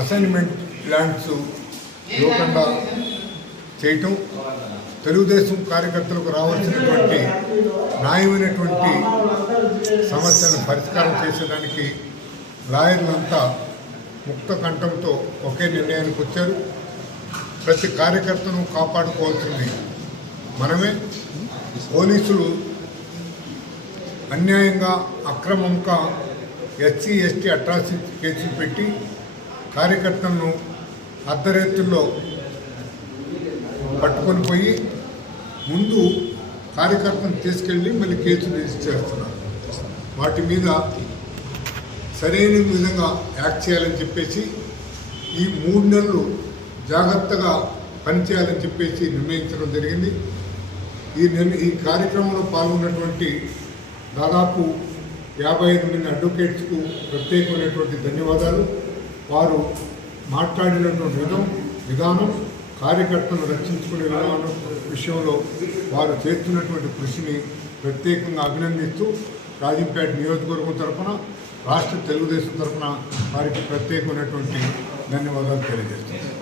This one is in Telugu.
అసైన్మెంట్ ప్లాంట్స్ ఇవ్వకుండా చేయటం తెలుగుదేశం కార్యకర్తలకు రావాల్సినటువంటి న్యాయమైనటువంటి సమస్యలను పరిష్కారం చేసేదానికి లాయర్లంతా ముక్త కంఠంతో ఒకే నిర్ణయానికి వచ్చారు. ప్రతి కార్యకర్తను కాపాడుకోవాల్సింది మనమే. పోలీసులు అన్యాయంగా అక్రమంగా ఎస్సీ ఎస్టీ అట్రాసిటీ కేసులు పెట్టి కార్యకర్తలను అర్ధరేతుల్లో పట్టుకొని పోయి ముందు కార్యకర్తను తీసుకెళ్ళి మళ్ళీ కేసులు రిజిస్టర్ చేస్తున్నారు. వాటి మీద సరైన విధంగా యాక్ట్ చేయాలని చెప్పేసి ఈ మూడు నెలలు జాగ్రత్తగా పనిచేయాలని చెప్పేసి నిర్ణయించడం జరిగింది. ఈ ఈ కార్యక్రమంలో పాల్గొన్నటువంటి దాదాపు యాభై ఐదు మంది అడ్వకేట్స్కు ప్రత్యేకమైనటువంటి ధన్యవాదాలు. వారు మాట్లాడినటువంటి విధం విధానం కార్యకర్తలను రక్షించుకునే విధానం విషయంలో వారు చేస్తున్నటువంటి కృషిని ప్రత్యేకంగా అభినందిస్తూ రాజంపేట నియోజకవర్గం తరఫున రాష్ట్ర తెలుగుదేశం తరఫున వారికి ప్రత్యేకమైనటువంటి ధన్యవాదాలు తెలియజేస్తున్నాను.